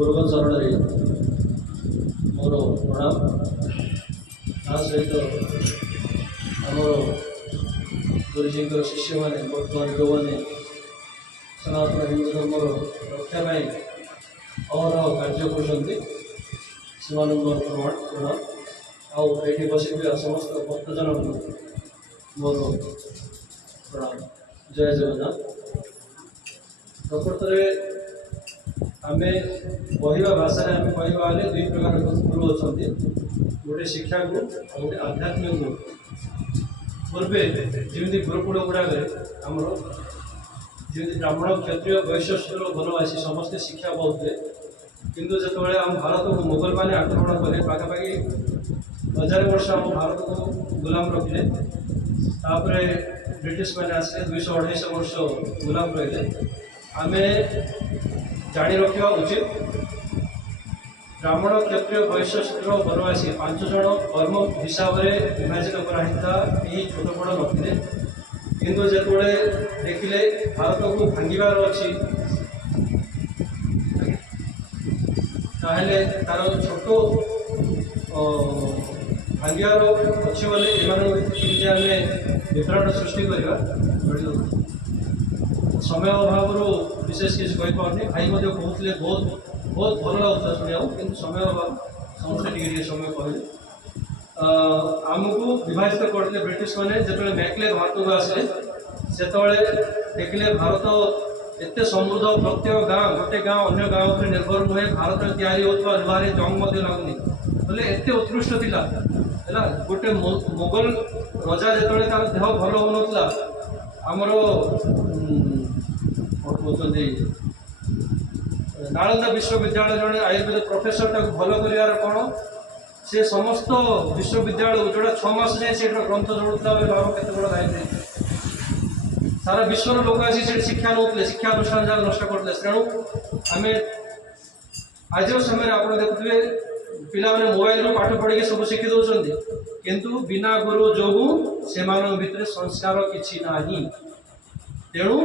गुरुगण शरण मोर प्रणाम ता सहित आमर गुरुजी शिष्य मैंने बर्तमान जो मैंने सनातन हिंदू धर्मर रक्षा अहरह कार्य कर प्रणाम आईटी बस समस्त भक्तजन मोर प्रणाम। जय जगन्नाथ। प्रकृत में आम कहवा भाषा आम कहवा दुई प्रकार गुरु अच्छा गोटे शिक्षा गुरु और गोटे आध्यात्मिक गुरु। पूर्वे जमी गुरुकुल गुड़ाक आमर जमी ब्राह्मण क्षत्रिय वैश्य शूद्र वनवासी समस्ते शिक्षा पाते किंतु जो आम भारत को मुगल मैंने आक्रमण कले पाखापाखि 1000 वर्ष आम भारत को गुलाम रखिले तापर ब्रिटिश मैंने आसे 200-250 वर्ष गुलाम रही आम जाणी रखा उचित ब्राह्मण क्षत्रिय वैश्य शूद्र वनवासी 5 जन कर्म हिसाब से विभाजित कराता यही छोट बड़ नथिले किंतु जो देखिले भारत को भांगार अच्छी ताहले तार छोट भांगार अच्छी बोले केमती आम विभ्राट सृष्टि करवा समय अभाव विशेष किसी कहीपारे भाई कहते बहुत बहुत भल लगुला शुणा कि समय अभाव समस्त टे समय कहले आमको विभाजित करते ब्रिटिश मैंने जो मैकले भारत को आसे से देखिले भारत एत समृद्ध प्रत्येक गाँव गोटे गाँव अन्य गाँव पर निर्भर नुहे भारत तैयारी होता लुहार जंग लगुनि बोले एत उत्कृष्ट थिला है गोटे मुगल रजा जो तार देह भल होना आमर कहते नालंदा विश्वविद्यालय जड़े आयुर्वेद प्रोफेसर भल कर कौन से समस्त विश्वविद्यालय जोड़ा 6 मास जाए से ग्रंथ जोड़ता भाव के बड़ा दायित्व सारा विश्वर लोक आसी शिक्षा नौते शिक्षा अनुष्ठान जहाँ नष्ट करते तेणु आम आज समय आप देखुए पिला मैंने मोबाइल पाठ पढ़ी सब शिखी दौरान किंतु बिना गुरु जोगु से भितर संस्कार किसी ना तेणु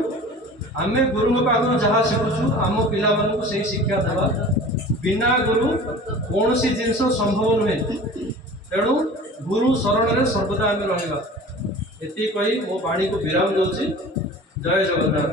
आम गुरु पाखु जहाँ शिखुचु आम पिला से शिक्षा देवा बिना गुरु कौन सी जिनस संभव नुहे तेणु गुरु शरण में सर्वदा आम रहा ये कही मो वाणी को विराम दूसरी। जय जगन्नाथ।